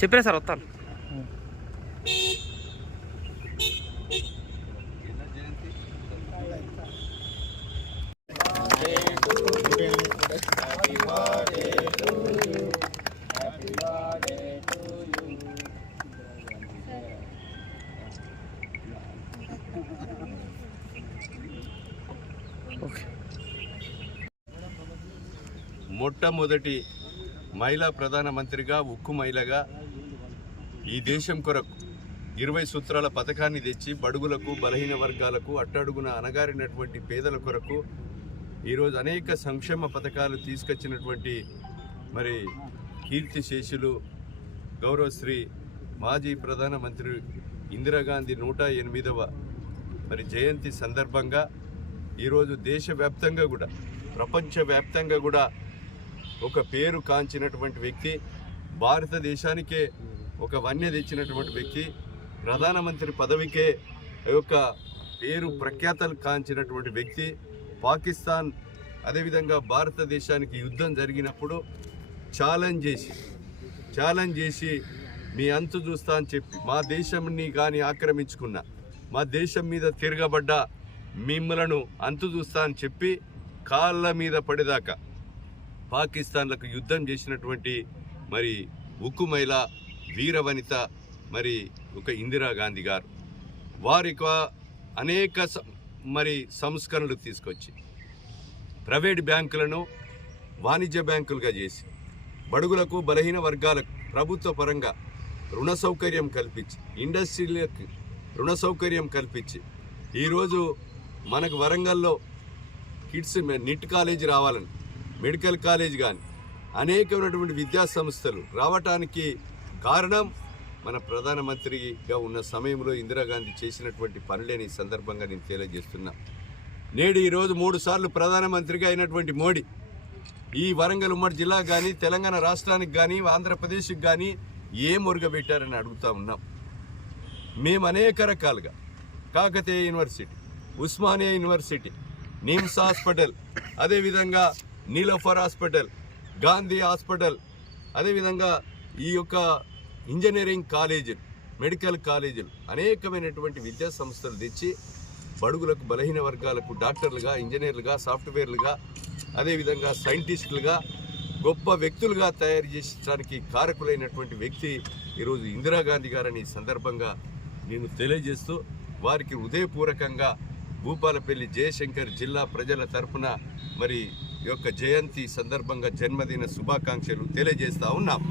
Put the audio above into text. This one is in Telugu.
చెప్పినా సార్ వస్తాను. ఓకే. మొట్టమొదటి మహిళా ప్రధానమంత్రిగా ఉక్కు మహిళగా ఈ దేశం కొరకు ఇరవై సూత్రాల పథకాన్ని తెచ్చి బడుగులకు బలహీన వర్గాలకు అట్టడుగున అణగారినటువంటి పేదల కొరకు ఈరోజు అనేక సంక్షేమ పథకాలు తీసుకొచ్చినటువంటి మరి కీర్తి శేషులు గౌరవశ్రీ మాజీ ప్రధానమంత్రి ఇందిరాగాంధీ నూట ఎనిమిదవ మరి జయంతి సందర్భంగా ఈరోజు దేశవ్యాప్తంగా కూడా ప్రపంచవ్యాప్తంగా కూడా ఒక పేరు కాంచినటువంటి వ్యక్తి భారతదేశానికే ఒక వన్య తెచ్చినటువంటి వ్యక్తి ప్రధానమంత్రి పదవికే యొక్క పేరు ప్రఖ్యాతలు కాంచినటువంటి వ్యక్తి పాకిస్తాన్ అదేవిధంగా భారతదేశానికి యుద్ధం జరిగినప్పుడు ఛాలెంజ్ చేసి ఛాలెంజ్ చేసి మీ అంతు చూస్తా అని చెప్పి మా దేశంని కానీ ఆక్రమించుకున్న మా దేశం మీద తిరగబడ్డ మిమ్మలను అంతు చూస్తా అని చెప్పి కాళ్ళ మీద పడేదాకా పాకిస్తాన్లకు యుద్ధం చేసినటువంటి మరి ఉక్కు మహిళ వీరవనిత మరి ఒక ఇందిరాగాంధీ గారు. వారి అనేక మరి సంస్కరణలు తీసుకొచ్చి ప్రైవేట్ బ్యాంకులను వాణిజ్య బ్యాంకులుగా చేసి బడుగులకు బలహీన వర్గాలకు ప్రభుత్వ పరంగా రుణ సౌకర్యం కల్పించి ఇండస్ట్రీలకు రుణ సౌకర్యం కల్పించి ఈరోజు మనకు వరంగల్లో కిడ్స్ నిట్ కాలేజ్ రావాలని మెడికల్ కాలేజ్ కానీ అనేకమైనటువంటి విద్యా సంస్థలు రావటానికి కారణం మన ప్రధానమంత్రిగా ఉన్న సమయంలో ఇందిరాగాంధీ చేసినటువంటి పనులేని సందర్భంగా నేను తెలియజేస్తున్నా నేడు ఈరోజు మూడు సార్లు ప్రధానమంత్రిగా అయినటువంటి మోడీ ఈ వరంగల్ ఉమ్మడి జిల్లా కానీ తెలంగాణ రాష్ట్రానికి కానీ ఆంధ్రప్రదేశ్కి కానీ ఏం మురుగబెట్టారని అడుగుతా ఉన్నాం. మేము అనేక రకాలుగా Kakatiya university Osmania university NIMS hospital అదేవిధంగా నీలోఫర్ హాస్పిటల్ గాంధీ హాస్పిటల్ అదేవిధంగా ఈ యొక్క ఇంజనీరింగ్ కాలేజీలు మెడికల్ కాలేజీలు అనేకమైనటువంటి విద్యా సంస్థలు తెచ్చి బడుగులకు బలహీన వర్గాలకు డాక్టర్లుగా ఇంజనీర్లుగా సాఫ్ట్వేర్లుగా అదేవిధంగా సైంటిస్టులుగా గొప్ప వ్యక్తులుగా తయారు చేసడానికి కారకులైనటువంటి వ్యక్తి ఈరోజు ఇందిరాగాంధీ గారని సందర్భంగా నేను తెలియజేస్తూ వారికి హృదయపూర్వకంగా భూపాలపల్లి జయశంకర్ జిల్లా ప్రజల తరఫున మరి ఈ యొక్క జయంతి సందర్భంగా జన్మదిన శుభాకాంక్షలు తెలియజేస్తా ఉన్నాం.